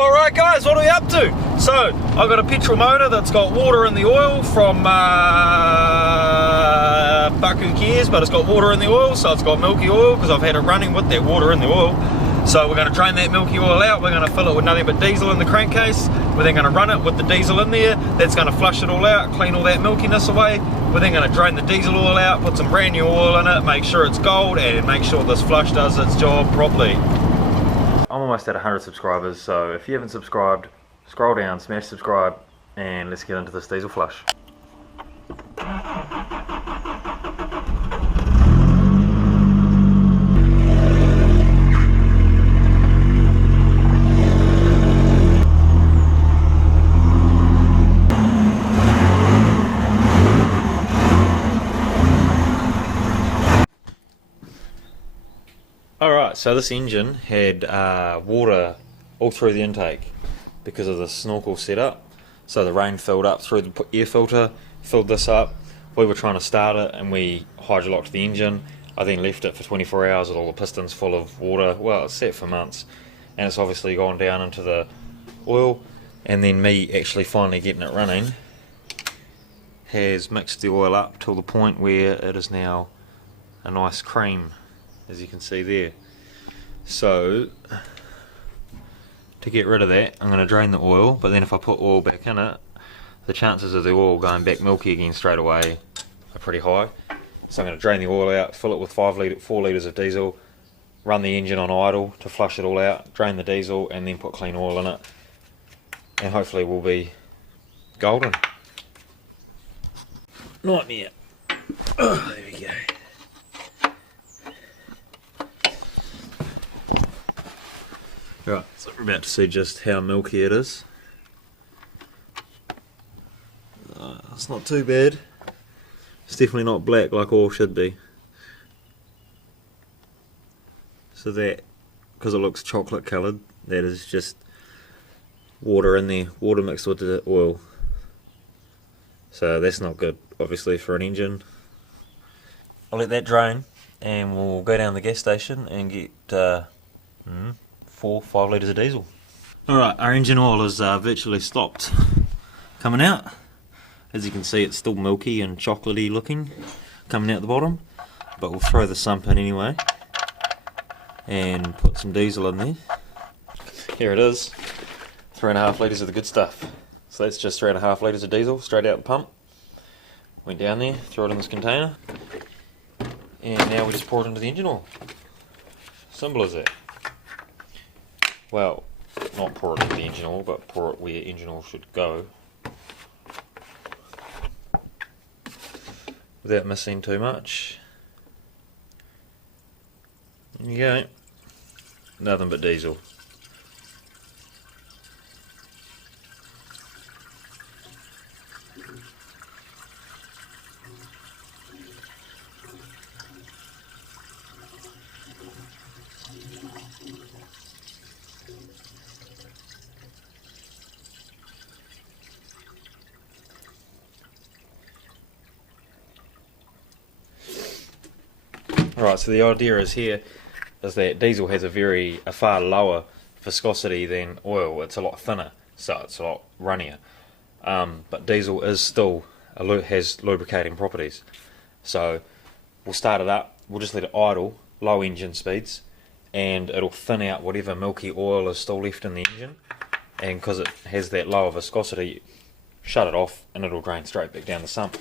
Alright guys, what are we up to? So, I've got a petrol motor that's got water in the oil from, fuck who cares, but it's got water in the oil, so it's got milky oil, because I've had it running with that water in the oil. So we're going to drain that milky oil out, we're going to fill it with nothing but diesel in the crankcase, we're then going to run it with the diesel in there, that's going to flush it all out, clean all that milkiness away, we're then going to drain the diesel oil out, put some brand new oil in it, make sure it's gold, and make sure this flush does its job properly. I'm almost at 100 subscribers, so if you haven't subscribed, scroll down, smash subscribe, and let's get into this diesel flush. Alright, so this engine had water all through the intake because of the snorkel setup. So the rain filled up through the air filter, filled this up. We were trying to start it and we hydrolocked the engine. I then left it for 24 hours with all the pistons full of water. Well, it's sat for months and it's obviously gone down into the oil. And then me actually finally getting it running has mixed the oil up to the point where it is now a nice cream, as you can see there. So to get rid of that, I'm going to drain the oil, but then if I put oil back in it, the chances of the oil going back milky again straight away are pretty high. So I'm going to drain the oil out, fill it with 4 litres of diesel, run the engine on idle to flush it all out, drain the diesel, and then put clean oil in it, and hopefully we'll be golden. Nightmare. Oh, there we go. Right, so we're about to see just how milky it is. It's not too bad. It's definitely not black like oil should be. So that, because it looks chocolate coloured, that is just water in there, water mixed with the oil. So that's not good, obviously, for an engine. I'll let that drain and we'll go down the gas station and get 4-5 litres of diesel. Alright, our engine oil is virtually stopped coming out. As you can see, it's still milky and chocolatey looking coming out the bottom, but we'll throw the sump in anyway and put some diesel in there. Here it is, 3.5 litres of the good stuff. So that's just 3.5 litres of diesel straight out the pump. Went down there, threw it in this container, and now we just pour it into the engine oil. Simple as that. Well, not pour it into the engine oil, but pour it where engine oil should go, without missing too much. There you go. Nothing but diesel. Right, so the idea is here is that diesel has a far lower viscosity than oil. It's a lot thinner, so it's a lot runnier. But diesel is still has lubricating properties. So we'll start it up. We'll just let it idle, low engine speeds, and it'll thin out whatever milky oil is still left in the engine. And because it has that lower viscosity, shut it off, and it'll drain straight back down the sump.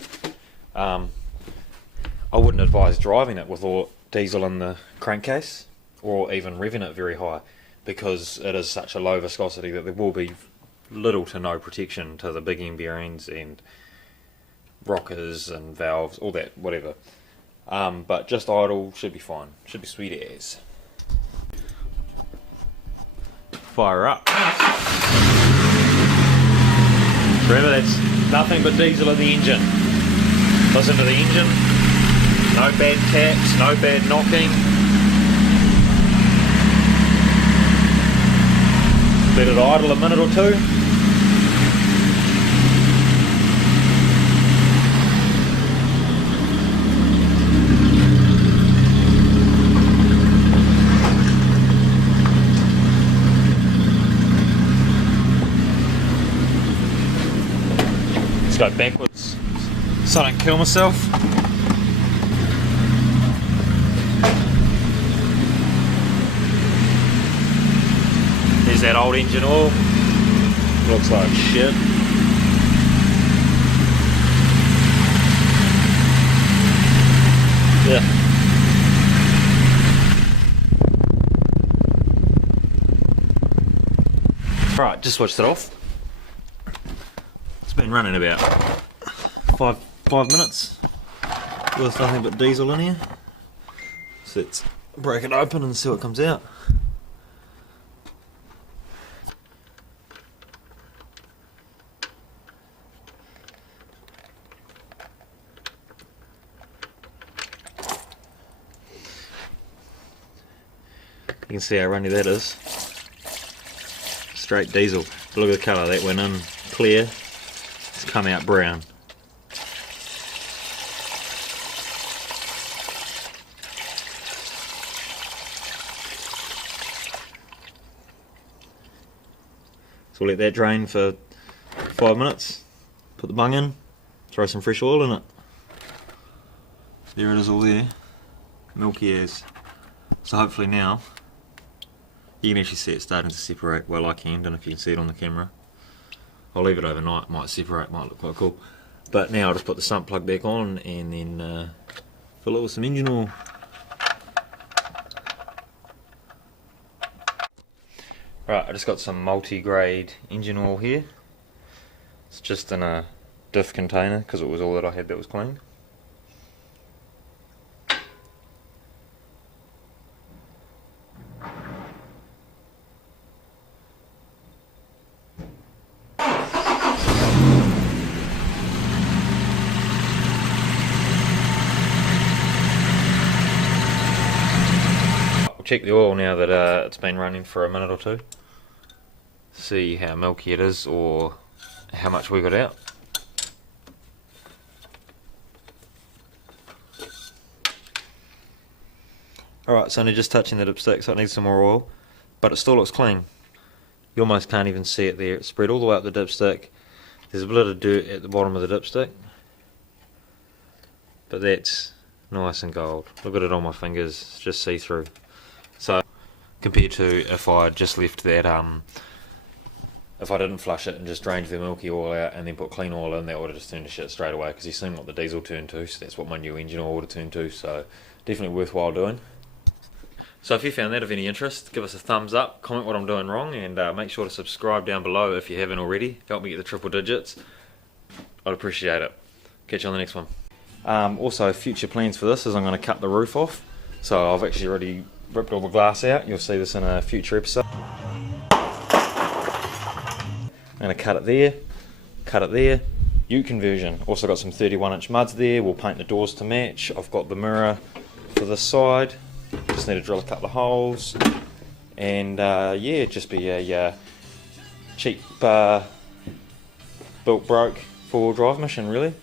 I wouldn't advise driving it with diesel in the crankcase or even revving it very high, because it is such a low viscosity that there will be little to no protection to the big end bearings and rockers and valves, all that, whatever. But just idle should be fine, should be sweet as. Fire up. Remember, that's nothing but diesel in the engine. Listen to the engine. No bad taps, no bad knocking. Let it idle a minute or two. Just go backwards so I don't kill myself. There's that old engine oil. Looks like shit. Yeah. Alright, just switched it off. It's been running about five minutes with nothing but diesel in here. So let's break it open and see what comes out. You can see how runny that is. Straight diesel. Look at the colour, that went in clear, it's come out brown. So we'll let that drain for 5 minutes, put the bung in, throw some fresh oil in it. There it is all there, milky as. So hopefully now, you can actually see it starting to separate. Well, I can, don't know if you can see it on the camera. I'll leave it overnight, might separate, might look quite cool. But now I'll just put the sump plug back on and then fill it with some engine oil. Right, I just got some multi-grade engine oil here. It's just in a diff container because it was all that I had that was clean. Check the oil now that it's been running for a minute or two. See how milky it is or how much we got out. Alright, it's only just touching the dipstick, so it needs some more oil, but it still looks clean. You almost can't even see it there. It's spread all the way up the dipstick. There's a bit of dirt at the bottom of the dipstick, but that's nice and gold. Look at it on my fingers, it's just see-through. So compared to if I just left that, if I didn't flush it and just drained the milky oil out and then put clean oil in, that would have just turned to shit straight away, because you've seen what the diesel turned to, so that's what my new engine oil would have turned to, so definitely worthwhile doing. So if you found that of any interest, give us a thumbs up, comment what I'm doing wrong, and make sure to subscribe down below if you haven't already. Help me get the triple digits. I'd appreciate it. Catch you on the next one. Also, future plans for this is I'm going to cut the roof off. So I've actually already ripped all the glass out. You'll see this in a future episode. I'm going to cut it there, ute conversion. Also got some 31-inch muds there, we'll paint the doors to match. I've got the mirror for this side, just need to drill a couple of holes. And yeah, just be a cheap built broke 4-wheel drive mission really.